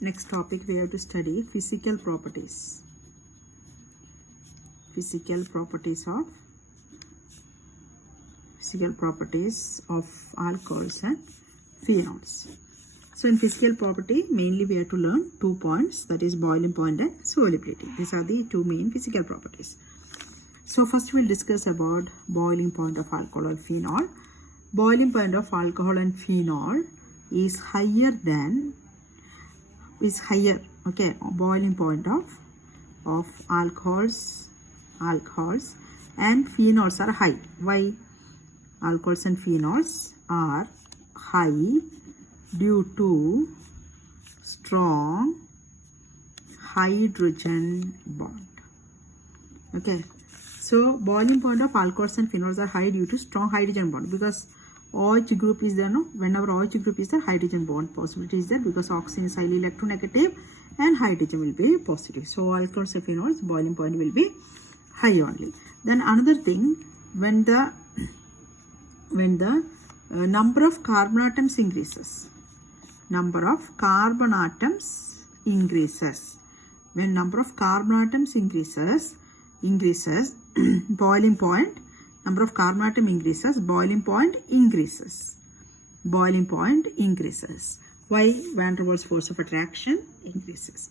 Next topic we have to study physical properties. Physical properties of alcohols and phenols. So in physical property, mainly we have to learn 2 points, that is boiling point and solubility. These are the 2 main physical properties. So first we'll discuss about boiling point of alcohol or phenol. Boiling point of alcohol and phenol is higher, okay, boiling point of alcohols and phenols are high. Why? Alcohols and phenols are high due to strong hydrogen bond. Okay, so boiling point of alcohols and phenols are high due to strong hydrogen bond, because OH group is there, no? Whenever OH group is there, hydrogen bond possibility is there, because oxygen is highly electronegative and hydrogen will be positive. So alcohols and phenols boiling point will be high only. Then another thing, when the number of carbon atoms increases, when number of carbon atoms increases, boiling point, number of carbon atom increases, boiling point increases. Why? Van der Waals force of attraction increases.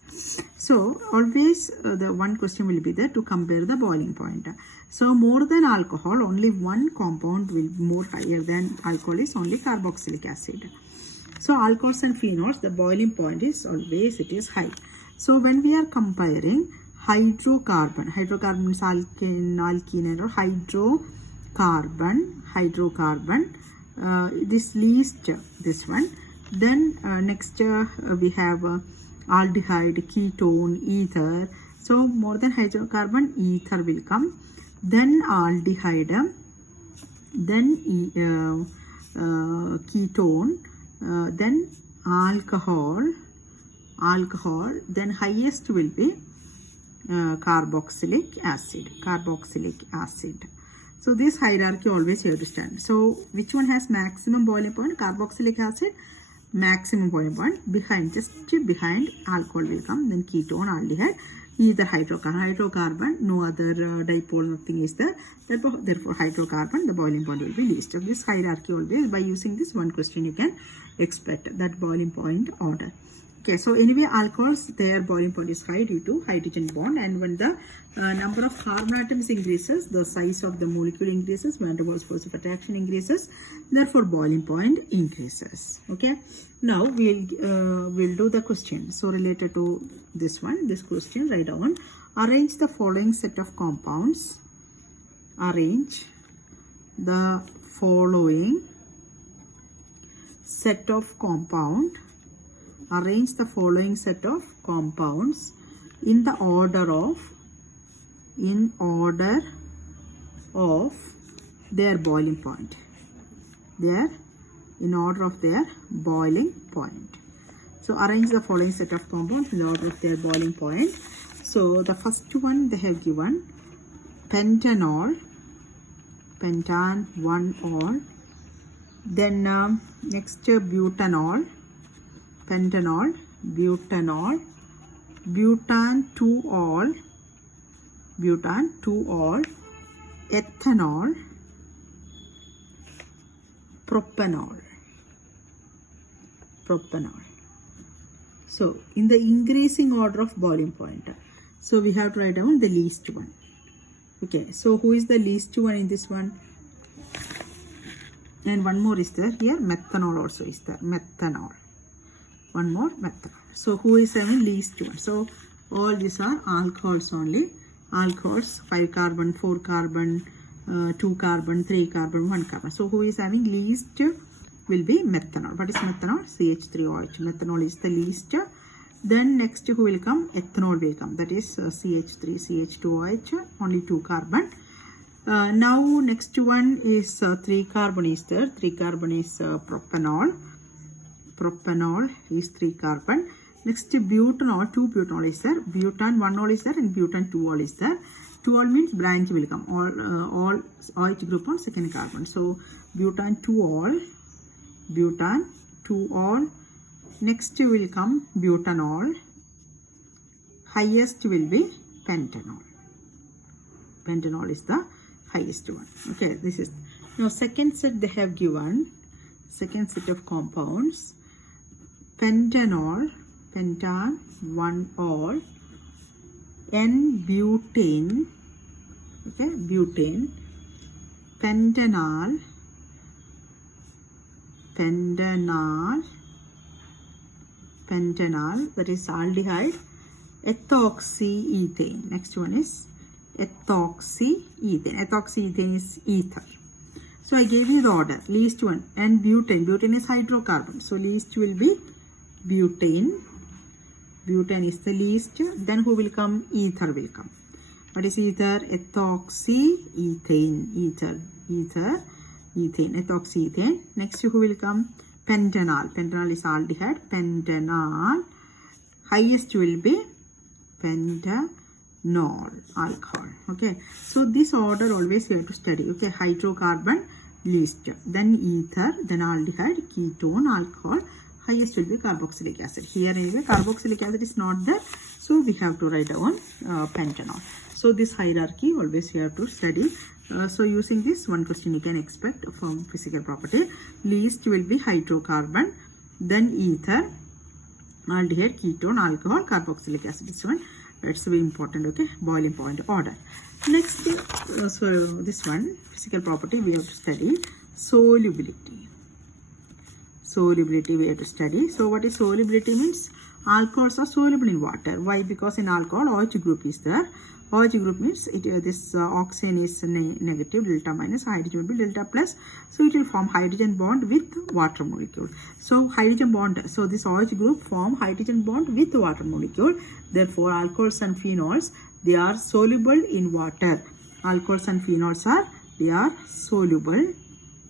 So always the one question will be there to compare the boiling point. So more than alcohol, only one compound will be more higher than alcohol is only carboxylic acid. So alcohols and phenols, the boiling point is always it is high. So when we are comparing hydrocarbon is alkene or hydrocarbon, this least, this one. Then next we have aldehyde, ketone, ether. So more than hydrocarbon, ether will come. Then aldehyde, then ketone, then alcohol. Then highest will be carboxylic acid. So this hierarchy always you have to stand. So which one has maximum boiling point? Carboxylic acid, maximum boiling point. Just behind alcohol will come, then ketone, aldehyde, either hydrocarbon, no other dipole, nothing is there. Therefore hydrocarbon, the boiling point will be least. Of this hierarchy always, by using this one question you can expect that boiling point order. Okay, so anyway, alcohols, their boiling point is high due to hydrogen bond, and when the number of carbon atoms increases, the size of the molecule increases, Van der Waals force of attraction increases, therefore boiling point increases. Okay, now we'll do the question. So related to this question, write down. Arrange the following set of compounds. Arrange the following set of compounds in the order of their boiling point. In order of their boiling point. So arrange the following set of compounds in the order of their boiling point. So the first one they have given pentanol, pentan 1-ol. Then next butanol, pentanol, butanol, butan 2-ol, ethanol, propanol. So in the increasing order of boiling point, so we have to write down the least one. Okay, so who is the least one in this one? And one more is there here, methanol also is there, methanol. One more, methanol. So who is having least one? So all these are alcohols only. Alcohols, 5 carbon, 4 carbon, 2 carbon, 3 carbon, 1 carbon. So who is having least will be methanol. What is methanol? CH3OH. Methanol is the least. Then next who will come? Ethanol will come. That is CH3, CH2OH, only 2 carbon. Now next one is 3 carbon is there. 3 carbon is propanol. Propanol is 3 carbon. Next butanol, 2 butanol is there, butan 1 ol is there, and butan 2 ol is there. 2 ol means branch will come, all OH group on second carbon. So butan 2 ol, butan 2 ol. Next will come butanol. Highest will be pentanol. Pentanol is the highest one. Okay, this is now second set they have given. Second set of compounds. Pentanol, pentan 1 ol, N-butane, okay, butane, pentanol, that is aldehyde, ethoxyethane. Next one is ethoxyethane. Ethoxyethane is ether. So I gave you the order, least one, and butane. Butane is hydrocarbon. So least will be butane. Butane is the least. Then who will come? Ether will come. What is ether? Ethoxyethane. Ethane. Ethoxyethane. Next who will come? Pentanol. Pentanol is aldehyde. Pentanol. Highest will be pentanol, alcohol. Okay. So this order always you have to study. Okay. Hydrocarbon, least. Then ether. Then aldehyde, ketone, alcohol. Highest will be carboxylic acid. Here anyway carboxylic acid is not there, so we have to write down pentanol. So this hierarchy always you have to study. So using this one question you can expect from physical property. Least will be hydrocarbon, then ether, aldehyde, ketone, alcohol, carboxylic acid. This one, that's very important. Okay, boiling point order. Next, so this one physical property we have to study solubility. Solubility we have to study. So what is solubility means? Alcohols are soluble in water. Why? Because in alcohol OH group is there. OH group means this oxygen is negative, delta minus, hydrogen will be delta plus. So it will form hydrogen bond with water molecule. So hydrogen bond, so this OH group form hydrogen bond with water molecule. Therefore alcohols and phenols, they are soluble in water. Alcohols and phenols they are soluble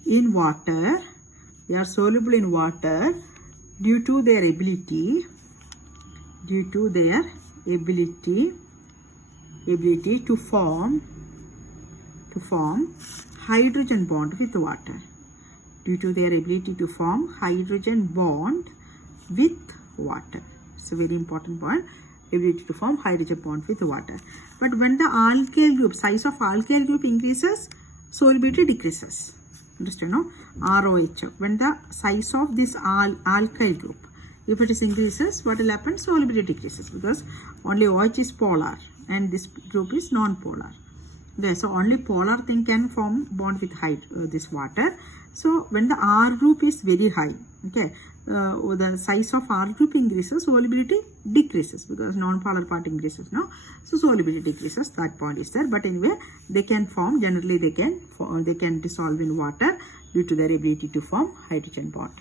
in water. They are soluble in water due to their ability to form hydrogen bond with water. Due to their ability to form hydrogen bond with water. It's a very important point. Ability to form hydrogen bond with water. But when the alkyl group, size of alkyl group increases, solubility decreases. Understand, no? ROH. When the size of this alkyl group, if it is increases, what will happen? Solubility decreases, because only OH is polar and this group is non-polar. Okay, so only polar thing can form bond with this water. So when the R group is very high, okay, the size of R group increases, solubility decreases because non-polar part increases. No, so solubility decreases. That point is there. But anyway, they can form. Generally, they can dissolve in water due to their ability to form hydrogen bond.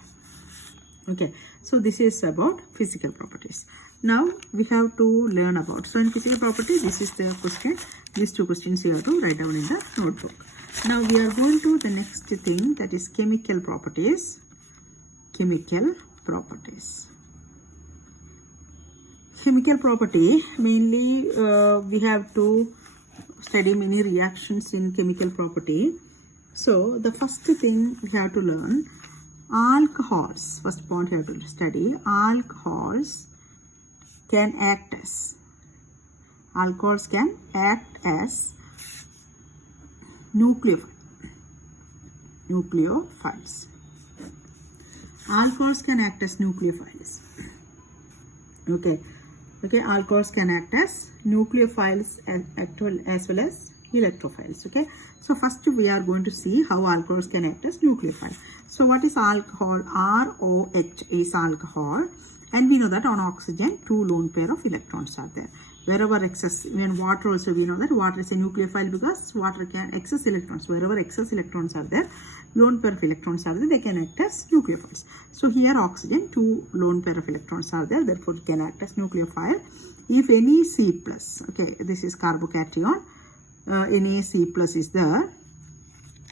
Okay, so this is about physical properties. Now we have to learn about. So in physical property, this is the question. These two questions you have to write down in the notebook. Now we are going to the next thing, that is chemical properties. Chemical properties. Chemical property, mainly we have to study many reactions in chemical property. So the first thing we have to learn, alcohols. First point we have to study, alcohols can act as nucleophiles. Alcohols can act as nucleophiles. Okay, alcohols can act as nucleophiles as well as electrophiles. Okay, so first we are going to see how alcohols can act as nucleophile. So what is alcohol? ROH is alcohol, and we know that on oxygen 2 lone pair of electrons are there. Wherever excess, even water also we know that water is a nucleophile because water can excess electrons. Wherever excess electrons are there, lone pair of electrons are there, they can act as nucleophiles. So here oxygen 2 lone pair of electrons are there, therefore it can act as nucleophile. If any C plus, okay, this is carbocation, any C plus is there,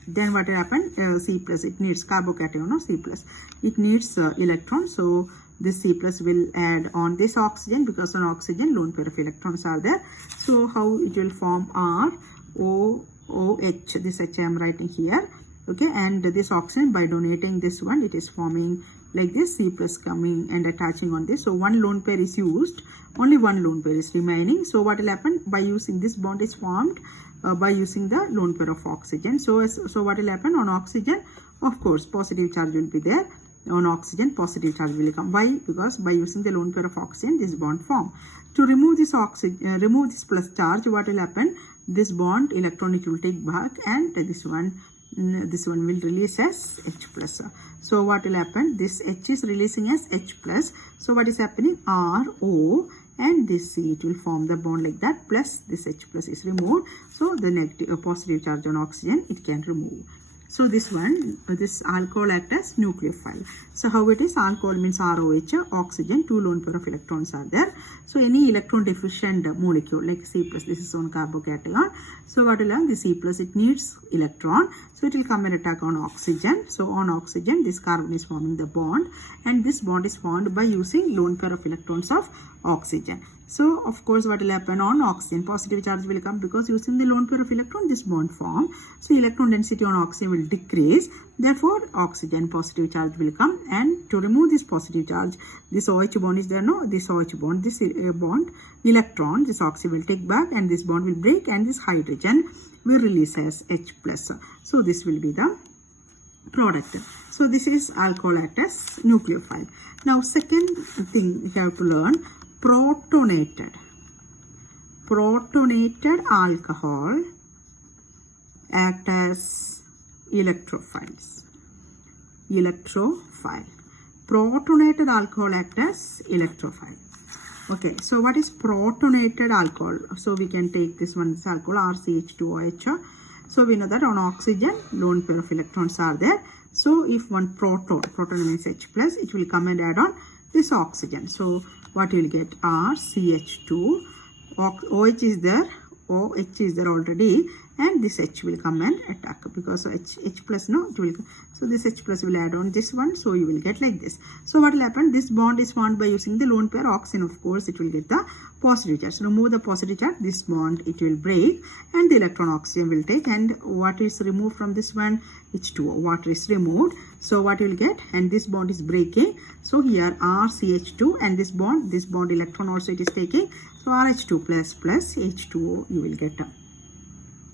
then what will happen? C plus, it needs carbocation or C plus, it needs electron. So this C plus will add on this oxygen, because on oxygen lone pair of electrons are there. So how it will form R O O H. This H I am writing here. Okay, and this oxygen, by donating this one, it is forming like this, C plus coming and attaching on this. So one lone pair is used, only one lone pair is remaining. So what will happen, by using this bond is formed by using the lone pair of oxygen. So what will happen on oxygen, of course positive charge will be there. On oxygen positive charge will come. Why? Because by using the lone pair of oxygen, this bond form. To remove this oxygen, remove this plus charge, what will happen, this bond electron it will take back, and this one will release as H plus. So what will happen, this H is releasing as H plus. So what is happening, R O and this C, it will form the bond like that, plus this H plus is removed. So the negative positive charge on oxygen it can remove. So this one, this alcohol act as nucleophile. So how it is, alcohol means ROH, oxygen, 2 lone pair of electrons are there. So any electron deficient molecule like C plus, this is on carbocation. So what will have, the C plus, it needs electron. So it will come and attack on oxygen. So on oxygen, this carbon is forming the bond, and this bond is formed by using lone pair of electrons of oxygen. So of course what will happen on oxygen, positive charge will come, because using the lone pair of electron this bond form. So electron density on oxygen will decrease, therefore oxygen positive charge will come, and to remove this positive charge, this OH bond is there, no, this OH bond, this bond electron, this oxygen will take back, and this bond will break, and this hydrogen will release as H plus. So this will be the product. So this is alcohol act as nucleophile. Now second thing we have to learn, protonated alcohol act as electrophiles. Protonated alcohol act as electrophile. Okay, so what is protonated alcohol? So we can take this one, this alcohol RCH2OH. So we know that on oxygen lone pair of electrons are there. So if one proton means H plus, it will come and add on this oxygen. So what you will get, RCH2, OH is there, OH is there already, and this H will come and attack, because H plus, no, it will, so this H plus will add on this one, so you will get like this. So what will happen, this bond is formed by using the lone pair oxygen, of course it will get the positive charge. So remove the positive charge, this bond it will break, and the electron oxygen will take, and what is removed from this one, H2O, water is removed. So what you will get, and this bond is breaking, so here RCH2, and this bond electron also it is taking, so RH2 plus H2O you will get.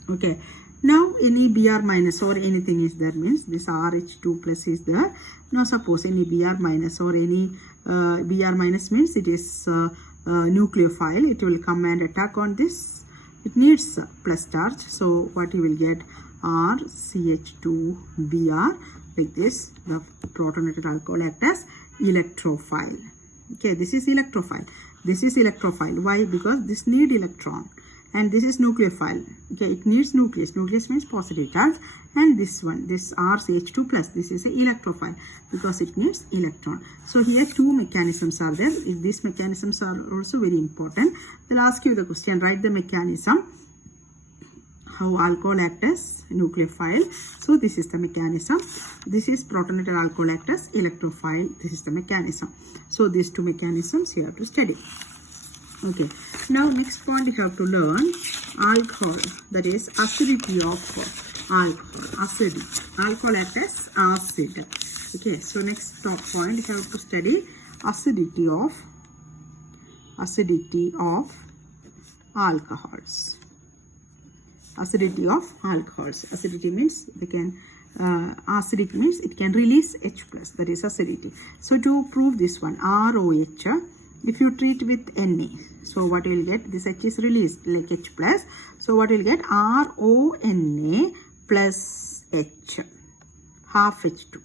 Okay, now any Br minus or anything is there, means this RH2 plus is there. Now suppose any Br minus or any Br minus means it is nucleophile, it will come and attack on this, it needs plus charge. So what you will get, RCH2Br, like this, the protonated alcohol act as electrophile. Okay, this is electrophile. This is electrophile. Why? Because this need electron, and this is nucleophile. Okay, it needs nucleus. Nucleus means positive charge, and this one, this RCH2 plus, this is a electrophile because it needs electron. So here two mechanisms are there. If these mechanisms are also very important, they'll ask you the question, write the mechanism. How alcohol act as nucleophile. So this is the mechanism. This is protonated alcohol act as electrophile. This is the mechanism. So these two mechanisms you have to study. Okay. Now next point you have to learn alcohol, that is acidity of alcohol. Acid. Alcohol act as acid. Okay. So next point you have to study acidity of alcohols. Acidity of alcohols. Acidity means they can acidic means it can release H plus, that is acidity. So to prove this one, ROH, if you treat with Na, so what you will get, this H is released like H plus. So what you will get, RONA plus H, half H2.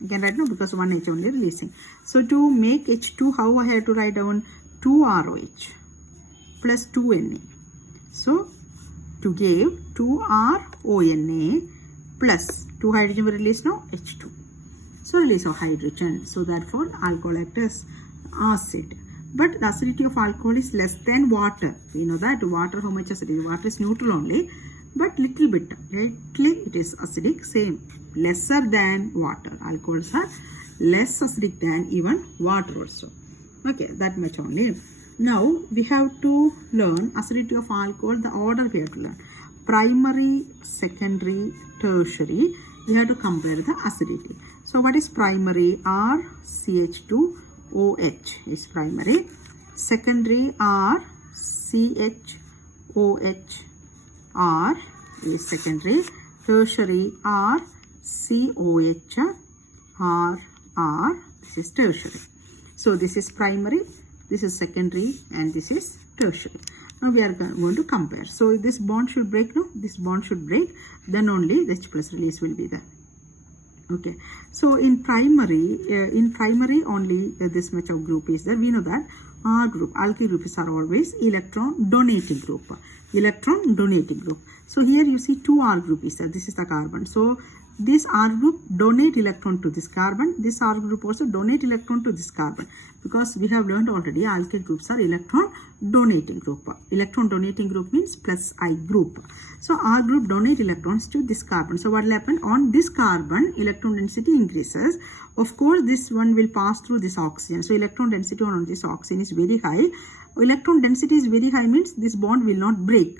You can write no, because one H only releasing. So to make H2, how I have to write down 2 ROH plus 2 Na. So to give 2 RONA plus 2 hydrogen will release now H2. So release of hydrogen. So therefore alcohol act as acid. But the acidity of alcohol is less than water. We know that water, how much acidity? Water is neutral only, but little bit, it is acidic, same, lesser than water. Alcohols are less acidic than even water also. Okay, that much only. Now we have to learn acidity of alcohol, the order we have to learn. Primary, secondary, tertiary, we have to compare the acidity. So what is primary? RCH2OH is primary. Secondary RCHOHR is secondary. Tertiary RCOHRR, this is tertiary. So this is primary, this is secondary, and this is tertiary. Now we are going to compare. So this bond should break, no? This bond should break, then only the H plus release will be there. Okay, so in primary only this much of group is there. We know that R group, alkyl groups are always electron donating group. So here you see 2 R group is there. This is the carbon. So this R group donate electron to this carbon. This R group also donate electron to this carbon, because we have learned already alkyl groups are electron donating group. Electron donating group means plus I group. So R group donate electrons to this carbon. So what will happen? On this carbon, electron density increases. Of course, this one will pass through this oxygen. So electron density on this oxygen is very high. Electron density is very high means this bond will not break.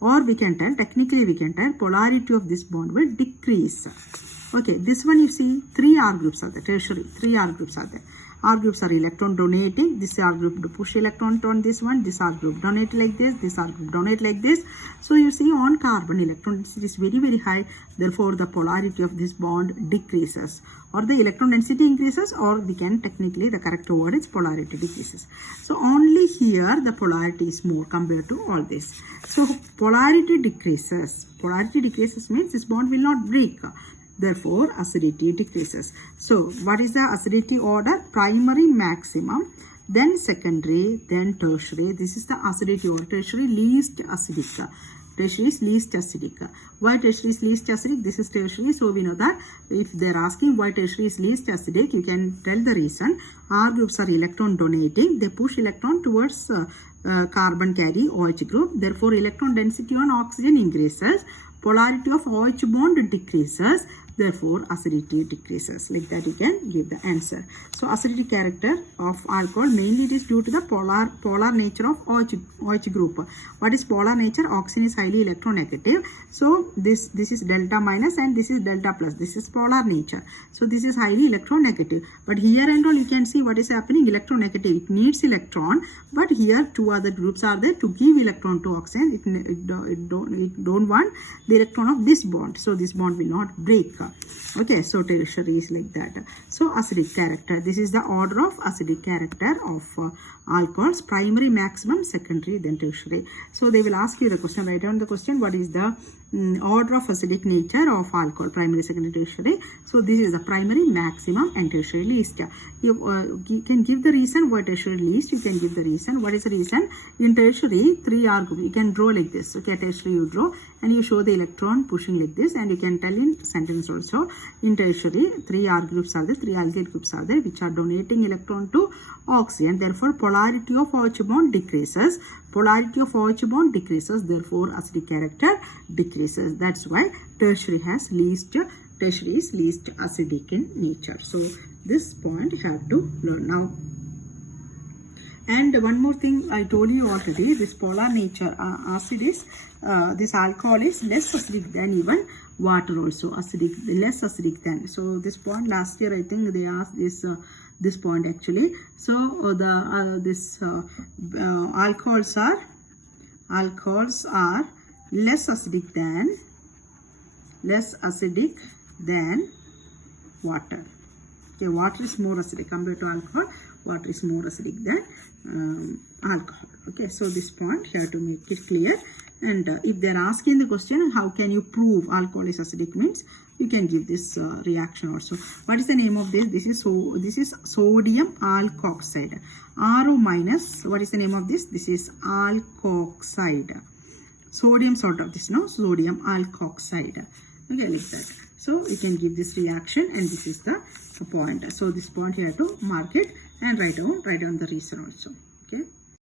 Or we can tell, technically we can tell, polarity of this bond will decrease. Okay, this one you see 3 R groups are there, tertiary, 3 R groups are there. R groups are electron donating. This R group to push electron on this one. This R group donate like this. This R group donate like this. So you see on carbon electron density is very, very high. Therefore the polarity of this bond decreases. Or the electron density increases, or we can technically the correct word is polarity decreases. So only here the polarity is more compared to all this. So polarity decreases. Polarity decreases means this bond will not break. Therefore, acidity decreases. So, what is the acidity order? Primary maximum, then secondary, then tertiary. This is the acidity order. Tertiary least acidic. Tertiary is least acidic. Why tertiary is least acidic? This is tertiary. So, we know that if they are asking why tertiary is least acidic, you can tell the reason. R groups are electron donating. They push electron towards carbon carry OH group. Therefore, electron density on oxygen increases. Polarity of OH bond decreases. Therefore, acidity decreases. Like that you can give the answer. So, acidity character of alcohol, mainly it is due to the polar nature of OH group. What is polar nature? Oxygen is highly electronegative. So, this is delta minus and this is delta plus. This is polar nature. So, this is highly electronegative. But here and all you can see what is happening. Electronegative. It needs electron. But here 2 other groups are there to give electron to oxygen. It don't want the electron of this bond. So, this bond will not break. Okay, so tertiary is like that. So acidic character, this is the order of acidic character of alcohols: primary, maximum, secondary, then tertiary. So they will ask you the question, write down the question, what is the order of acidic nature of alcohol: primary, secondary, tertiary. So this is the primary, maximum, and tertiary least. You can give the reason why tertiary least. You can give the reason. What is the reason? In tertiary, 3 R group. You can draw like this. Okay, tertiary you draw and you show the electron pushing like this, and you can tell in sentence also. In tertiary, 3 R groups are there, 3 alkyl groups are there, which are donating electron to oxygen. Therefore, polarity of OH bond decreases. Polarity of OH bond decreases. Therefore, acidic character decreases. That's why tertiary is least acidic in nature. So this point you have to learn now. And one more thing I told you already, this polar nature acid is this alcohol is less acidic than even water also. Acidic, less acidic than. So this point last year I think they asked this point actually. So alcohols are less acidic than water. Okay, water is more acidic compared to alcohol. Water is more acidic than alcohol. Okay, so this point you have to make it clear. And if they are asking the question, how can you prove alcohol is acidic, means you can give this reaction also. What is the name of this? This is sodium alkoxide. RO minus. What is the name of this? This is alkoxide. Sodium sort of this, no? Sodium alkoxide. Okay, like that. So you can give this reaction, and this is the point. So this point you have to mark it and write down the reason also. Okay.